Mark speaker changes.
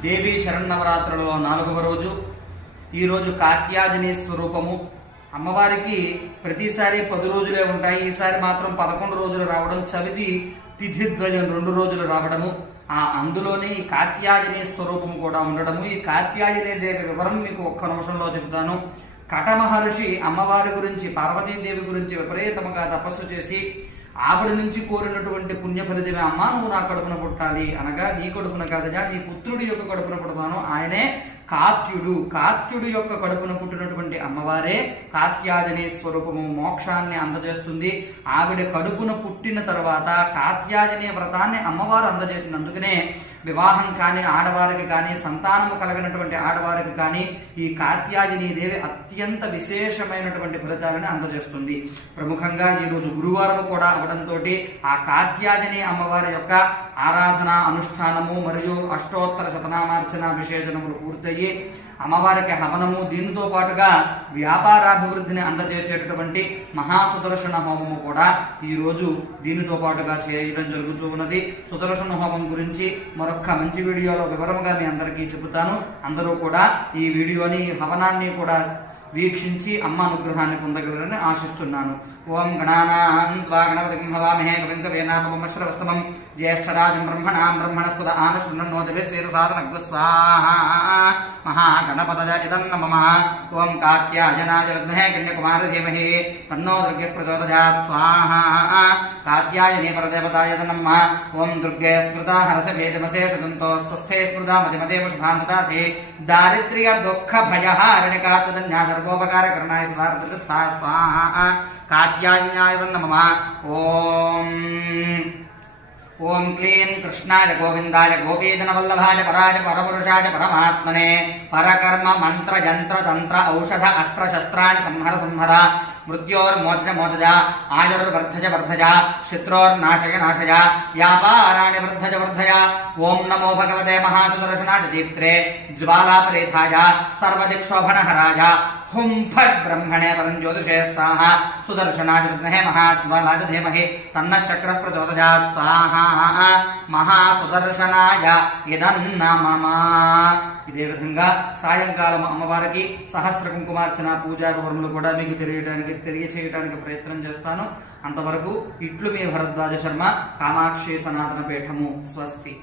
Speaker 1: దేవీ శరన్నవరాత్రులలో నాలుగవ రోజు. ఈరోజు కాత్యాజని స్వరూపము. అమ్మవారికి ప్రతిసారి పది రోజులే ఉంటాయి. ఈసారి మాత్రం పదకొండు రోజులు రావడం చవితి తిథిద్వయం రెండు రోజులు రావడము. ఆ అందులోనే ఈ కాత్యాయని స్వరూపము కూడా ఉండడము. ఈ కాత్యాయని దేవి వివరం మీకు ఒక్క నిమిషంలో చెప్తాను. కట మహర్షి అమ్మవారి గురించి పార్వతీదేవి గురించి విపరీతముగా తపస్సు చేసి ఆవిడ నుంచి కోరినటువంటి పుణ్య ఫలితమే అమ్మ నువ్వు నా కడుపున పుట్టాలి అనగా నీ కడుపున కాదజా నీ పుత్రుడి యొక్క కడుపున పుడతాను ఆయనే కాత్యుడు. కాత్యుడు యొక్క కడుపున పుట్టినటువంటి అమ్మవారే కాత్యాజని స్వరూపము మోక్షాన్ని అందజేస్తుంది. ఆవిడ కడుపున పుట్టిన తర్వాత కాత్యాజని వ్రతాన్ని అమ్మవారు అందజేసినందుకనే వివాహం కానీ ఆడవారికి కానీ సంతానము కలిగినటువంటి ఆడవారికి కానీ ఈ కాత్యాయని దేవి అత్యంత విశేషమైనటువంటి ఫలితాలను అందజేస్తుంది. ప్రముఖంగా ఈరోజు గురువారం కూడా అవడంతో ఆ కాత్యాయని అమ్మవారి యొక్క ఆరాధన అనుష్ఠానము మరియు అష్టోత్తర శతనామార్చన విశేషణములు పూర్తయ్యి అమ్మవారికి హవనము దీనితో పాటుగా వ్యాపారాభివృద్ధిని అందజేసేటటువంటి మహాసుదర్శన హోమము కూడా ఈరోజు దీనితో పాటుగా చేయడం జరుగుతూ ఉన్నది. సుదర్శన హోమం గురించి మరొక మంచి వీడియోలో వివరముగా మీ అందరికీ చెబుతాను. అందరూ కూడా ఈ వీడియోని ఈ హవనాన్ని కూడా వీక్షించి అమ్మ అనుగ్రహాన్ని పొందగలరని ఆశిస్తున్నాను. ఓం గణానాం త్వా గణపతిం హవామహే కవిం కవేనాపమశ్రవస్తమం జ్యేష్ఠరాజం బ్రహ్మణాం బ్రహ్మణస్పద ఆనుశృణన్నోదిభిస్సేత సాధనగ్వ. స్వాహా మహాగణపతయ ఇదన్న మమ ఓం కాత్యాయనాయ విద్మహే కన్యకుమార ధీమహి. తన్నో దుర్గ ప్రచోదయాత్. స్వాహా కాత్యాయనే పరదేవతాయ నమ్మ ఓం దుర్గే స్మృతా హరస భేదమసే భేదమశేషదంతో స్వస్థే స్మృత మతిమదేవ శుభాంతతాసి దారిద్ర్య దుఃఖ భయ సర్వోపకార కరుణాయ సదార్ద్రతా స్వాహా కాత్యాన్యాయ నమ ఓం ఓం క్లీం కృష్ణాయ గోవిందాయ గోపీజనవల్లభాయ పరాయ పరపురుషాయ పరమాత్మనే పరకర్మ మంత్ర యంత్ర తంత్ర ఔషధ అస్త్ర శస్త్రాణి సంహర సంహర మృత్యోర్మోచజ మోచజ ఆయుర్వర్ధజ వర్ధజ శత్రోర్నాశయ నాశయ వ్యాపారాణి వృద్ధజ వర్ధయ ఓం నమో భగవతే మహాసుదర్శనాయ దీప్త్రే జ్వాలాపరేథాయ సర్వదిక్షోభణహరాయ హుం ఫట్ బ్రహ్మణే పరం జ్యోతిషే స్వాహ సుదర్శనాయ విద్మహే మహాజ్వాలాయ ధీమహి తన్న శక్ర ప్రచోదయాత్ స్వాహ మహాసుదర్శనాయ ఇదన్న మమ ఇదే విధంగా సాయంకాలం అమ్మవారికి సహస్ర కుంకుమార్చన పూజా వివరములు కూడా మీకు తెలియడానికి తెలియచేయడానికి ప్రయత్నం చేస్తాను. అంతవరకు ఇట్లు మీ భరద్వాజ శర్మ కామాక్షి సనాతన పీఠము స్వస్తి.